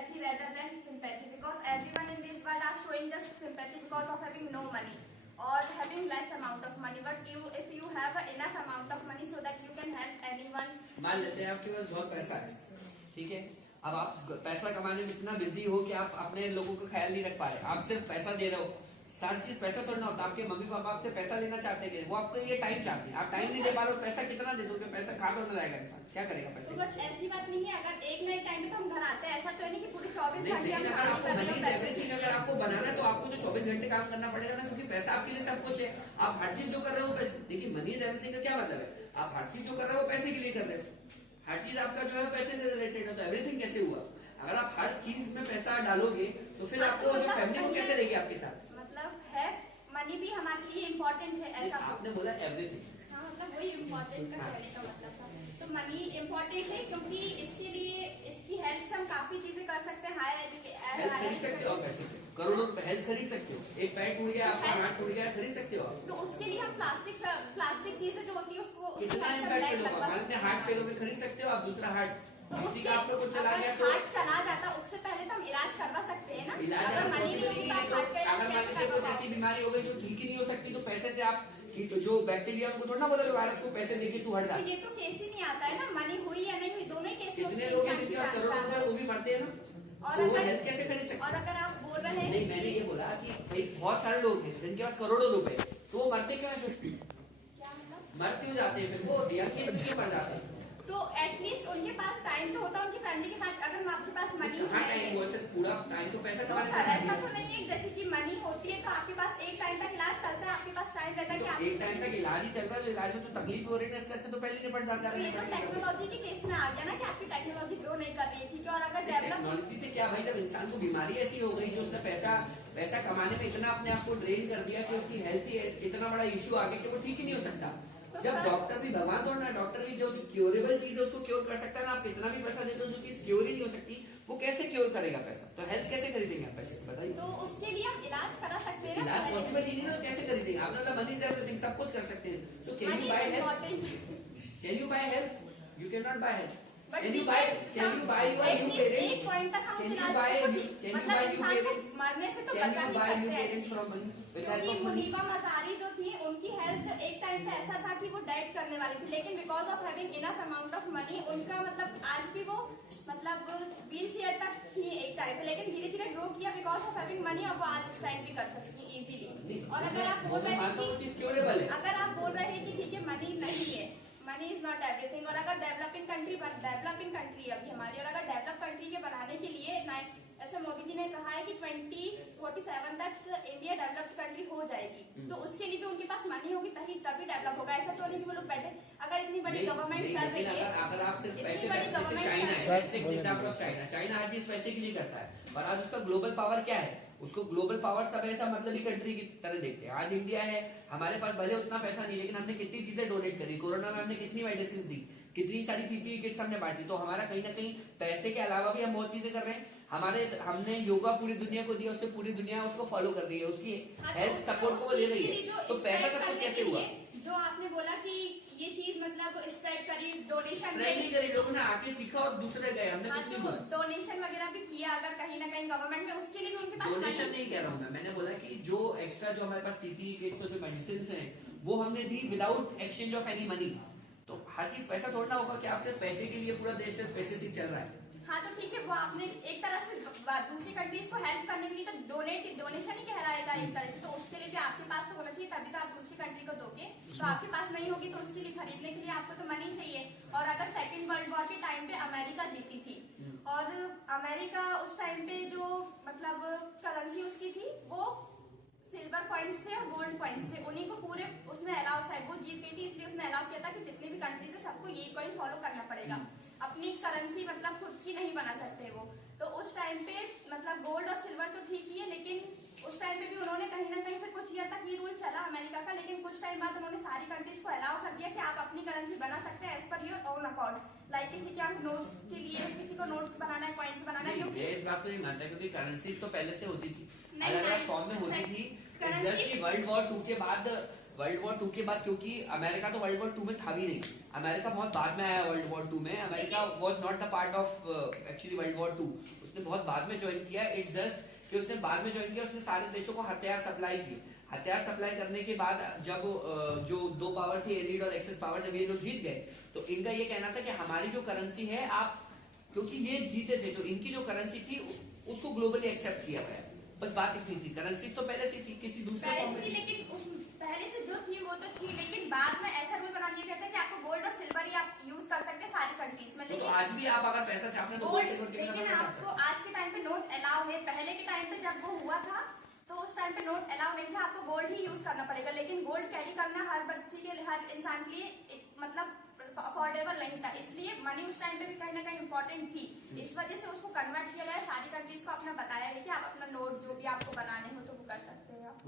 empathy rather than sympathy, because everyone in this world are showing just sympathy because of having no money or having less amount of money. But if you have enough amount of money so that you can help anyone. मान लेते हैं आपके पास बहुत पैसा है, ठीक है, अब आप पैसा कमाने में इतना बिजी हो कि आप अपने लोगों का ख्याल नहीं रख पा रहे, आप सिर्फ पैसा दे रहे हो। सारी चीज पैसा थोड़ा ना होता, आपके मम्मी पापा आपसे पैसा लेना चाहते हैं, वो आपको ये टाइम चाहते हैं, आप टाइम नहीं दे पा रहे हो, पैसा कितना दे दोगे, पैसा खा तो जाएगा इंसान, क्या करेगा पैसे। बट ऐसी बात नहीं है, अगर एक ना एक टाइम में तो हम घर आते हैं, ऐसा तो नहीं कि पूरे 24 नहीं, घंटे हम लेकिन काम कर रहे हैं एवरीथिंग अगर आपको बनाना है तो आपको तो 24 घंटे काम करना पड़ेगा ना, क्योंकि पैसा आपके लिए सब कुछ है। आप हर चीज जो कर रहे हो, देखिए मनी इज एवरीथिंग का क्या मतलब है, आप हर चीज जो कर रहे हो पैसे के लिए कर रहे हो, हर चीज आपका जो है पैसे से रिलेटेड है, तो एवरीथिंग कैसे हुआ। अगर आप हर चीज में पैसा डालोगे तो फिर आपको जो फैमिली को कैसे रहेगी आपके साथ। मतलब है मनी भी हमारे लिए इम्पोर्टेंट है, ऐसा आपने बोला एवरीथिंग, हाँ मतलब वही इम्पोर्टेंट का कहने का मतलब था। तो मनी इम्पोर्टेंट है क्योंकि इसके लिए इसकी हेल्प से हम काफी चीजें कर सकते हैं। हेल्थ खरीद सकते हो पैसे से, करोड़ों हेल्थ खरीद सकते हो, एक पैर टूट गया, आपका हाथ टूट गया, खरीद सकते हो आप। तो उसके लिए हम प्लास्टिक चीजें जो होती है उसको कितना इम्पैक्ट होगा, मान लेते हैं हार्ट फेल होकर खरीद सकते हो आप दूसरा हार्ट, किसी का आपको कुछ चला गया तो हार्ट चला जाता, उससे पहले तो हम इलाज करवा सकते हैं ना। इलाज अगर मनी नहीं होगी तो अगर मान लीजिए कोई ऐसी बीमारी हो गई जो ठीक ही नहीं हो सकती, तो पैसे से आप जो बैक्टीरिया उनको थोड़ा ना बोला वायरस को पैसे देके तू हट जा। तो ये तो केस ही नहीं आता है ना, मनी हुई या नहीं हुई दोनों ही केस। कितने लोग हैं जिनके पास करोड़ों रुपए वो भी मरते हैं ना, और तो वो हेल्थ कैसे खरीद सकते। और अगर आप बोल रहे हैं नहीं, मैंने ये बोला कि बहुत सारे लोग हैं जिनके पास करोड़ों रुपए, तो वो मरते क्यों है, क्या मतलब मर क्यों जाते हैं, फिर वो दिया कि मर जाते हैं। तो एटलीस्ट उनके पास टाइम तो होता है उनकी फैमिली के साथ। अगर आपके पास मनी है, पूरा टाइम तो पैसा तो सर ऐसा तो नहीं है जैसे कि मनी होती है तो आपके पास एक टाइम तक इलाज चलता है, आपके पास टाइम रहता है कि एक टाइम तक इलाज ही चल रहा है, इलाज में तो तकलीफ हो रही है, इससे तो पहले निपट जाता है। ये तो टेक्नोलॉजी के केस में आ गया ना कि आपकी टेक्नोलॉजी ग्रो नहीं कर रही है, ठीक है। और अगर टेक्नोलॉजी से क्या भाई, जब इंसान को बीमारी ऐसी हो गई जो उसने पैसा कमाने में इतना अपने आप को ड्रेन कर दिया कि उसकी हेल्थ इतना बड़ा इश्यू आ गया कि वो ठीक ही नहीं हो सकता। तो जब डॉक्टर भी भगवान थोड़ा ना, डॉक्टर भी जो क्योरेबल चीज है उसको क्योर कर सकता है ना, आप कितना भी पैसा देते हो जो चीज क्योर ही नहीं हो सकती वो कैसे क्योर करेगा पैसा, तो हेल्थ कैसे खरीदेंगे आप पैसे बताइए। तो उसके लिए हम इलाज करा सकते हैं, इलाज पॉसिबल ही नहीं ना, कैसे खरीदेंगे आप, मतलब मनी इज एवरीथिंग, सब कुछ कर सकते हैं। So can you by health, can you by health, you can not by health. Can you buy your new parents? एक पॉइंट तक हम Can you buy new parents? मरने से तो Can बचा you नहीं buy new सकते parents from money? With help क्योंकि of money? मुनीबा मजारी जो थी उनकी हेल्थ एक टाइम पे ऐसा था कि वो डाइट करने वाली थी, लेकिन because of having enough amount of money उनका मतलब आज भी वो मतलब व्हील चेयर तक थी एक टाइम पे, लेकिन धीरे धीरे ग्रो किया बिकॉज ऑफ हैविंग मनी, और वो आज स्टैंड भी कर सकती है इजीली। और अगर आप बोल रहे हैं अगर आप बोल रहे हैं कि ठीक है मनी नहीं है, मनी इज नॉट एवरीथिंग, और अगर डेवलपिंग कंट्री अभी हमारी, और अगर डेवलप कंट्री के बनाने के लिए ऐसे मोदी जी ने कहा है कि 2047 तक इंडिया डेवलप्ड कंट्री हो जाएगी, तो उसके लिए भी उनके पास मनी होगी तभी डेवलप होगा। ऐसा तो नहीं कि वो लोग बैठे, अगर इतनी बड़ी गवर्नमेंट चल रही है, अगर आप सिर्फ चाइना हर चीज पैसे के लिए करता है, और आज उसका ग्लोबल पावर क्या है, उसको ग्लोबल पावर सब ऐसा मतलब ही कंट्री की तरह देखते हैं। आज इंडिया है, हमारे पास भले उतना पैसा नहीं, लेकिन हमने कितनी चीजें डोनेट करी, कोरोना में हमने कितनी मेडिसिन दी, कितनी सारी पीपीई किट्स हमने बांटी, तो हमारा कहीं ना कहीं पैसे के अलावा भी हम बहुत चीजें कर रहे हैं। हमने योगा पूरी दुनिया को दिया, उससे पूरी दुनिया उसको फॉलो कर रही है, उसकी हेल्थ सपोर्ट को ले रही है, तो पैसा सब कुछ कैसे हुआ। जो आपने बोला कि ये चीज मतलब स्प्रेड करी, डोनेशन नहीं करी, लोगों ने आके सीखा और दूसरे गए, हमने कुछ नहीं बोला। डोनेशन वगैरह भी किया अगर कहीं ना कहीं गवर्नमेंट में, उसके लिए भी उनके पास डोनेशन नहीं कह रहा हूँ मैंने बोला कि जो एक्स्ट्रा जो हमारे पास पीपीई किट्स और जो मेडिसिन हैं वो हमने दी without exchange of any money. तो हर चीज पैसा थोड़ा होगा कि आप सिर्फ पैसे के लिए पूरा देश सिर्फ पैसे से चल रहा है। हाँ तो ठीक है, वो आपने एक तरह से दूसरी कंट्रीज को हेल्प करने के लिए तो डोनेशन ही कहलाएगा एक तरह से, तो उसके लिए भी आपके पास तो होना चाहिए, तभी तो आप दूसरी कंट्री को दोगे। तो आपके पास नहीं होगी तो उसके लिए खरीदने के लिए आपको तो मनी चाहिए। और अगर सेकेंड वर्ल्ड वॉर के टाइम पे अमेरिका जीती थी, और अमेरिका उस टाइम पे जो मतलब करेंसी उसकी थी वो सिल्वर कॉइन्स थे और गोल्ड कॉइन्स थे, उन्हीं को पूरे उसने अलाउ साइड, वो जीत गई थी इसलिए उसने अलाउ किया था कि जितने भी कंट्रीज है सबको यही कॉइन फॉलो करना पड़ेगा, अपनी करेंसी मतलब खुद की नहीं बना सकते वो। तो उस टाइम पे मतलब गोल्ड और सिल्वर तो ठीक ही है, लेकिन उस टाइम पे भी उन्होंने कहीं ना कहीं फिर कुछ ईयर तक ये रूल चला अमेरिका का, लेकिन कुछ टाइम बाद उन्होंने सारी कंट्रीज को अलाउ कर दिया कि आप अपनी करेंसी बना सकते हैं as per your own accord. Like किसी के आप नोट्स के लिए किसी को नोट्स बनाना है, कॉइन्स बनाना है, क्योंकि इस बात तो नहीं मानता क्योंकि करेंसी तो पहले से होती थी, अलग अलग फॉर्म में होती थी। जस्ट वर्ल्ड वॉर 2 के बाद क्योंकि अमेरिका तो वर्ल्ड वॉर 2 में था भी नहीं, अमेरिका बहुत बाद में आया वर्ल्ड वॉर 2 में, America was not the part of actually world war 2। उसने बहुत बाद में ज्वाइन किया। इट्स जस्ट कि उसने बाद में ज्वाइन किया, उसने सारे देशों को हथियार सप्लाई की। हथियार सप्लाई करने के बाद जब जो दो पावर थी, एलीड और एक्सेस पावर, जब ये लोग जीत गए तो इनका ये कहना था कि हमारी जो करेंसी है आप, क्योंकि ये जीते थे तो इनकी जो करेंसी थी उसको ग्लोबली एक्सेप्ट किया गया। बस बात इतनी सी, करेंसी तो पहले से थी किसी दूसरे फॉर्म में, लेकिन पहले से जो थी वो तो थी, लेकिन बाद में ऐसा रूल बना दिया गया था कि आपको गोल्ड और सिल्वर ही आप यूज कर सकते हैं सारी कंट्रीज में। तो आज भी आप अगर पैसा छापना तो गोल्ड, गोल्ड सिल्वर के बिना लेकिन पैसा आपको आज के टाइम पे नोट अलाउ है। पहले के टाइम पे जब वो हुआ था तो उस टाइम पे नोट अलाउ नहीं था, आपको गोल्ड ही यूज करना पड़ेगा। लेकिन गोल्ड कैरी करना हर बच्चे के लिए, हर इंसान के लिए मतलब अफोर्डेबल नहीं था, इसलिए मनी उस टाइम पे भी कहीं ना कहीं इंपॉर्टेंट थी। इस वजह से उसको कन्वर्ट किया गया। सारी कंट्रीज को अपना बताया गया कि आप अपना नोट जो भी आपको बनाने हो तो वो कर सकते हैं आप।